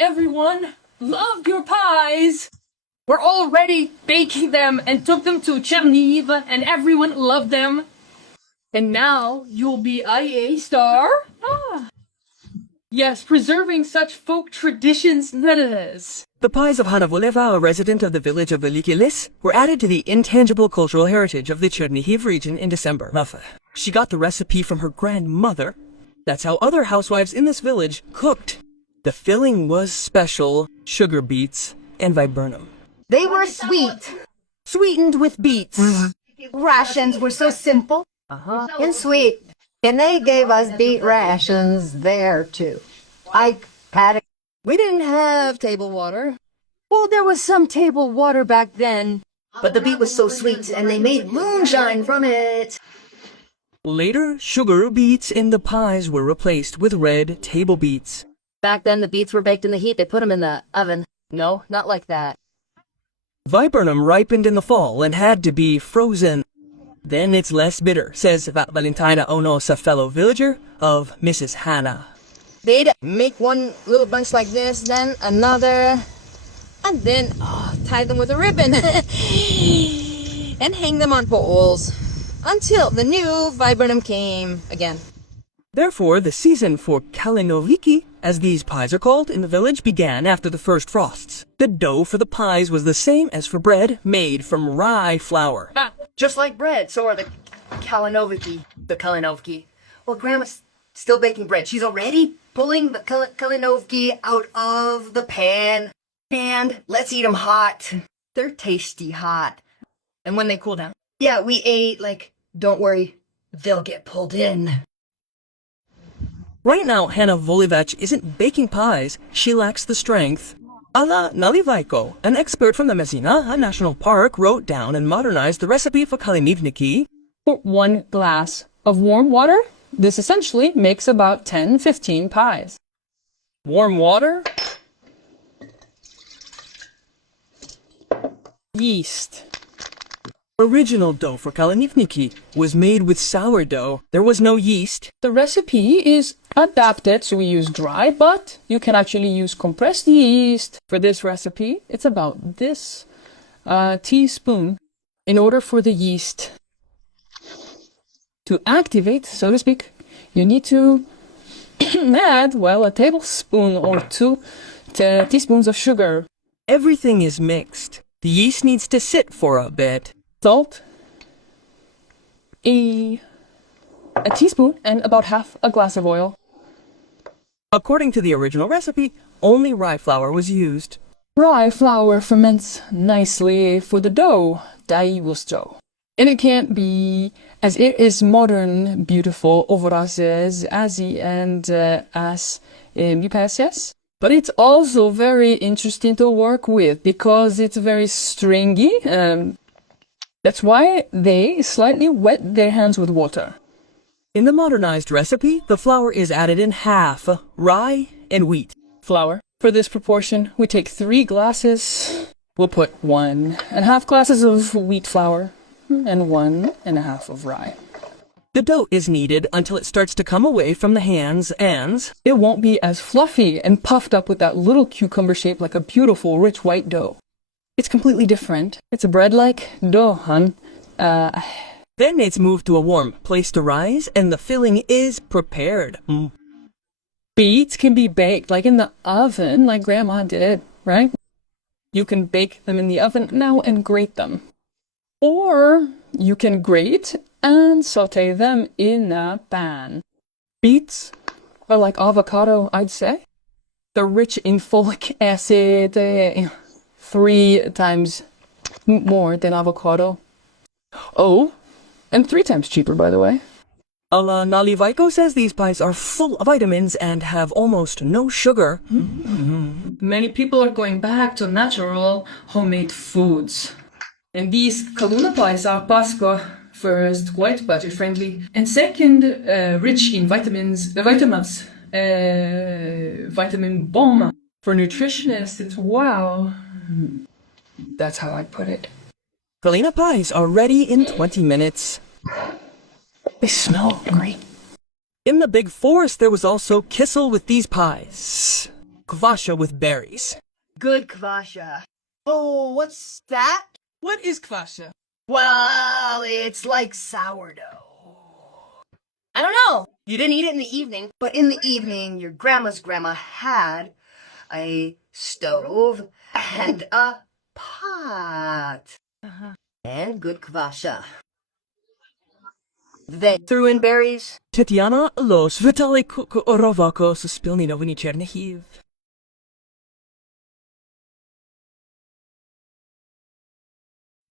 everyone loved your pies. We're already baking them and took them to Чернігів, and everyone loved them. And now you'll be a star? Yes, preserving such folk traditions that it is. The pies of Ганна Волевач, a resident of the village of Великий Ліс, were added to the intangible cultural heritage of the Чернігів region in December. She got the recipe from her grandmother. That's how other housewives in this village cooked. The filling was special, sugar beets, and viburnum. They were sweet. Sweetened with beets. Rations were so simple and sweet. And they gave us beet rations there, too. We didn't have table water. Well, there was some table water back then. But the beet was so sweet, and they made moonshine from it. Later, sugar beets in the pies were replaced with red table beets. Back then, the beets were baked in the heat. They put them in the oven. No, not like that. Viburnum ripened in the fall and had to be frozen. Then it's less bitter, says Valentina Onos, a fellow villager of Mrs. Hannah. They'd make one little bunch like this, then another, and then tie them with a ribbon and hang them on poles until the new viburnum came again. Therefore, the season for kalinoviki, as these pies are called in the village, began after the first frosts. The dough for the pies was the same as for bread made from rye flour. Just like bread, so are the kalinoviki. The kalinoviki. Well, Grandma's still baking bread. She's already pulling the kalinoviki out of the pan. And let's eat them hot. They're tasty hot. And when they cool down. Yeah, we ate, don't worry, they'll get pulled in. Right now, Ганна Волевач isn't baking pies. She lacks the strength. Алла НАЛИВАЙКО, an expert from the Messina National Park, wrote down and modernized the recipe for калиновики. For 1 glass of warm water, this essentially makes about 10-15 pies. Warm water? Yeast. Original dough for kalinoviki was made with sourdough. There was no yeast. The recipe is adapted, so we use dry, but you can actually use compressed yeast. For this recipe, it's about this teaspoon. In order for the yeast to activate, so to speak, you need to add, a tablespoon or 2 teaspoons of sugar. Everything is mixed. The yeast needs to sit for a bit. Salt, a teaspoon, and about half a glass of oil. According to the original recipe, only rye flour was used. Rye flour ferments nicely for the dough, dough. And it can't be, as it is modern, beautiful, obrazy, and as yes. But it's also very interesting to work with because it's very stringy. That's why they slightly wet their hands with water. In the modernized recipe, the flour is added in half, rye and wheat. Flour. For this proportion, we take 3 glasses. We'll put 1.5 glasses of wheat flour and 1.5 of rye. The dough is kneaded until it starts to come away from the hands and it won't be as fluffy and puffed up with that little cucumber shape like a beautiful rich white dough. It's completely different. It's a bread-like dough, hun. Then it's moved to a warm place to rise, and the filling is prepared. Beets can be baked, like in the oven, like Grandma did, right? You can bake them in the oven now and grate them. Or you can grate and saute them in a pan. Beets are like avocado, I'd say. They're rich in folic acid, 3 times more than avocado. Oh, and 3 times cheaper, by the way. Alla НАЛИВАЙКО says these pies are full of vitamins and have almost no sugar. Many people are going back to natural, homemade foods. And these kaluna pies are Pasco, first, quite budget-friendly, and second, rich in vitamins, vitamin bomb. For nutritionists, it's wow. That's how I put it. Kalina pies are ready in 20 minutes. They smell great. In the big forest, there was also kissel with these pies. Kvasha with berries. Good kvasha. Oh, what's that? What is kvasha? Well, it's like sourdough. I don't know. You didn't eat it in the evening, but in the evening, your grandma's grandma had a stove and a pot. And good kvasha. They threw in berries. Tetiana los Vitali Kuku Orovako Suspilni Novini Chernihiv.